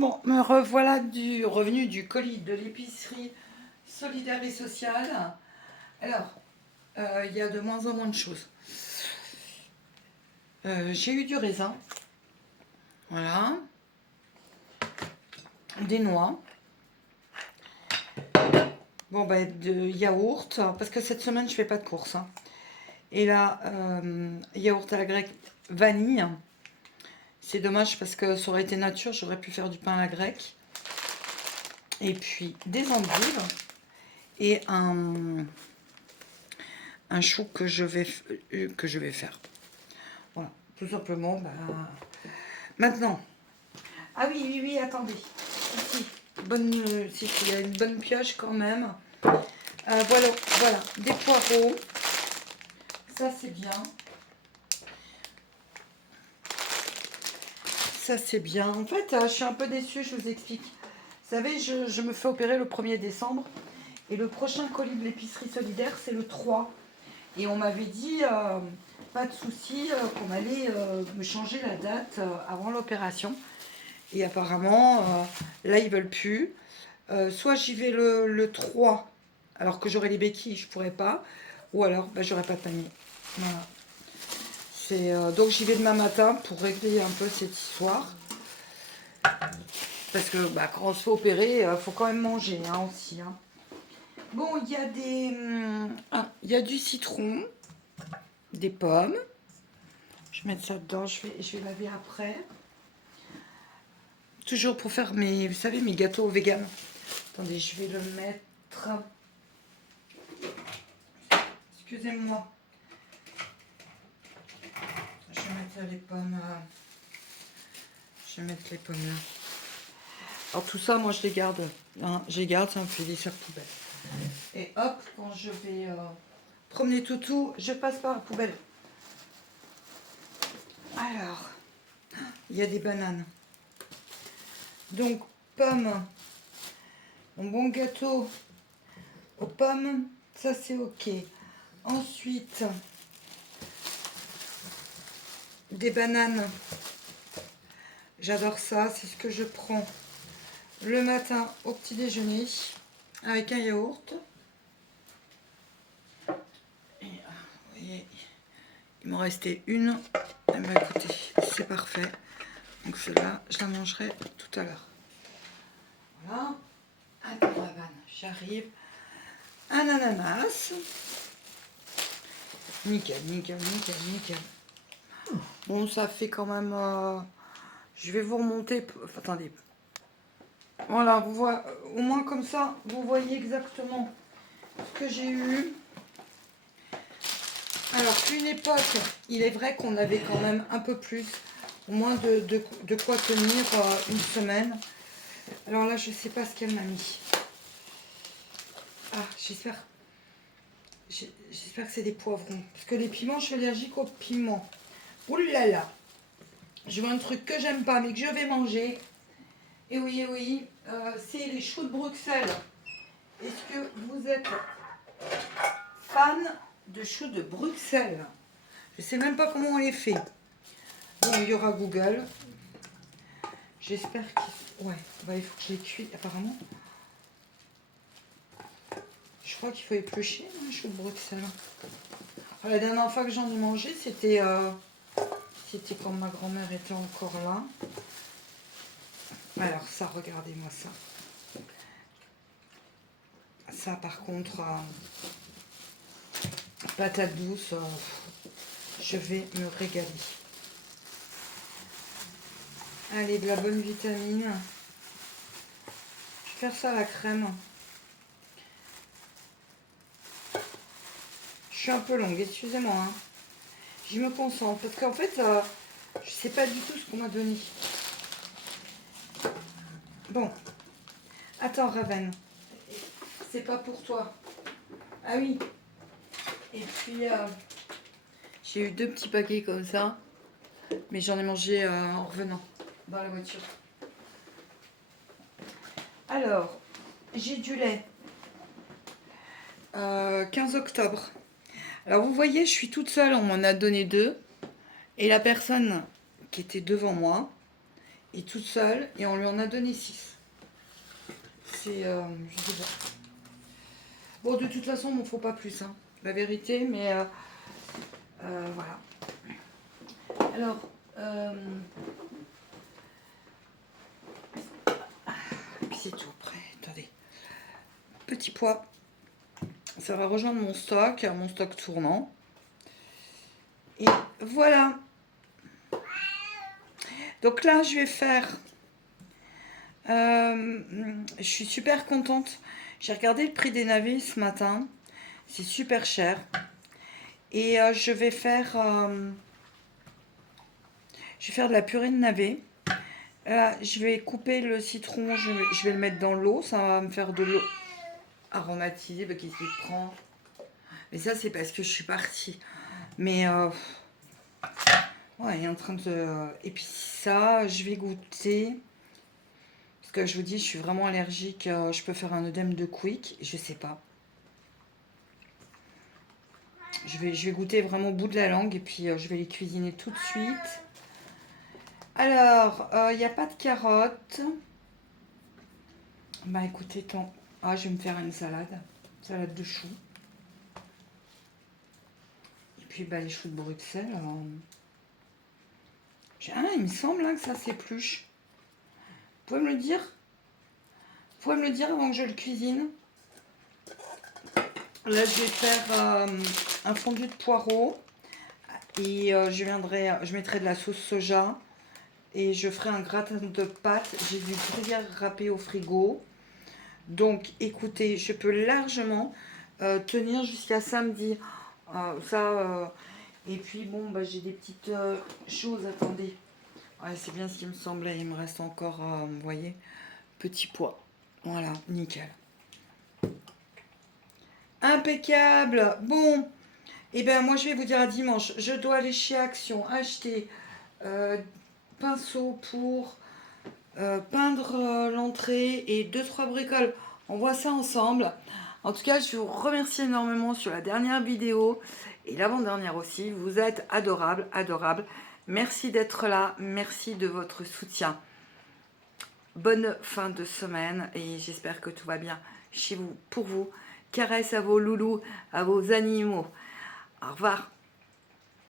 Bon, me revoilà revenu du colis de l'épicerie solidaire et sociale. Alors, il y a de moins en moins de choses. J'ai eu du raisin, voilà, des noix, bon de yaourt, parce que cette semaine je fais pas de course. Hein. Et là, yaourt à la grecque vanille. C'est dommage parce que ça aurait été nature, j'aurais pu faire du pain à la grecque. Et puis des endives et un chou que je vais faire. Voilà, tout simplement. Maintenant. Ah oui, attendez. Ici, il y a une bonne pioche quand même. Voilà, des poireaux. Ça c'est bien. Ça c'est bien. En fait, je suis un peu déçue, je vous explique. Vous savez, je me fais opérer le 1er décembre. Et le prochain colis de l'épicerie solidaire, c'est le 3. Et on m'avait dit, pas de souci, qu'on allait me changer la date avant l'opération. Et apparemment, là, ils veulent plus. Soit j'y vais le 3, alors que j'aurai les béquilles, je pourrais pas. Ou alors, j'aurai pas de panier. Voilà. Donc j'y vais demain matin pour régler un peu cette histoire. Parce que quand on se fait opérer, il faut quand même manger aussi. Hein. Bon, il y a il y a du citron, des pommes. Je vais mettre ça dedans, je vais laver après. Toujours pour faire vous savez, mes gâteaux vegan. Attendez, je vais le mettre. Excusez-moi. Je vais mettre les pommes. Je vais mettre les pommes là. Alors tout ça, moi je les garde. Hein, je les garde, ça me fait des sacs poubelle. Et hop, quand je vais promener Toutou, je passe par la poubelle. Alors, il y a des bananes. Donc, pommes. Mon bon gâteau aux pommes, ça c'est ok. Ensuite, des bananes. J'adore ça, c'est ce que je prends le matin au petit déjeuner avec un yaourt. Et, vous voyez, il m'en restait une. Eh bien, écoutez, c'est parfait. Donc celle-là, je la mangerai tout à l'heure. Voilà. Attends, Ravane, j'arrive. Un ananas. Nickel. Bon, ça fait quand même... je vais vous remonter... Attendez. Voilà, vous voyez, au moins comme ça, vous voyez exactement ce que j'ai eu. Alors, une époque, il est vrai qu'on avait quand même un peu plus, au moins de quoi tenir une semaine. Alors là, je ne sais pas ce qu'elle m'a mis. Ah, j'espère que c'est des poivrons. Parce que les piments, je suis allergique aux piments. Ouh là là. Je vois un truc que j'aime pas, mais que je vais manger. Et oui, c'est les choux de Bruxelles. Est-ce que vous êtes fan de choux de Bruxelles? Je sais même pas comment on les fait. Bon, il y aura Google. J'espère qu'il... Ouais, il faut que je les cuise, apparemment. Je crois qu'il faut éplucher un chou de Bruxelles. La dernière fois que j'en ai mangé, c'était quand ma grand-mère était encore là. Alors ça, regardez-moi ça. Ça, par contre, patate douce, je vais me régaler. Allez, de la bonne vitamine. Je vais faire ça à la crème. Je suis un peu longue, excusez-moi. Hein. Je me concentre parce qu'en fait, je sais pas du tout ce qu'on m'a donné. Bon. Attends, Raven. C'est pas pour toi. Ah oui. Et puis, j'ai eu 2 petits paquets comme ça. Mais j'en ai mangé en revenant dans la voiture. Alors, j'ai du lait. 15 octobre. Alors, vous voyez, je suis toute seule. On m'en a donné 2. Et la personne qui était devant moi, et toute seule, et on lui en a donné 6. C'est, je sais pas. Bon, de toute façon, il m'en faut pas plus, hein, la vérité, mais voilà. Alors, et puis c'est tout après. Attendez. Petit pois. Ça va rejoindre mon stock tournant. Et voilà. Donc là, je vais faire... je suis super contente. J'ai regardé le prix des navets ce matin. C'est super cher. Et je vais faire de la purée de navet. Là, je vais couper le citron. Je vais le mettre dans l'eau. Ça va me faire de l'eau aromatisée. Bah, qu'est-ce qu'il prend? Mais ça, c'est parce que je suis partie. Mais ouais, il est en train de... Et puis ça, je vais goûter. Parce que je vous dis, je suis vraiment allergique. Je peux faire un œdème de quick. Je sais pas. Je vais goûter vraiment au bout de la langue. Et puis, je vais les cuisiner tout de suite. Alors, il n'y a pas de carottes. Bah écoutez, tant... Ah, je vais me faire une salade. Salade de choux. Et puis, bah, les choux de Bruxelles. Ah, il me semble hein, que ça s'épluche. Vous pouvez me le dire? Vous pouvez me le dire avant que je le cuisine? Là, je vais faire un fondu de poireaux. Et je mettrai de la sauce soja. Et je ferai un gratin de pâtes. J'ai du gruyère râpé au frigo. Donc, écoutez, je peux largement tenir jusqu'à samedi. Et puis, bon, bah, j'ai des petites choses. Attendez. Ouais, c'est bien ce qui me semblait. Il me reste encore, vous voyez, petit pois. Voilà, nickel. Impeccable. Bon, et ben moi, je vais vous dire à dimanche. Je dois aller chez Action acheter pinceau pour peindre l'entrée et 2-3 bricoles. On voit ça ensemble. En tout cas, je vous remercie énormément sur la dernière vidéo et l'avant-dernière aussi. Vous êtes adorables, adorables. Merci d'être là. Merci de votre soutien. Bonne fin de semaine et j'espère que tout va bien chez vous, pour vous. Caresses à vos loulous, à vos animaux. Au revoir.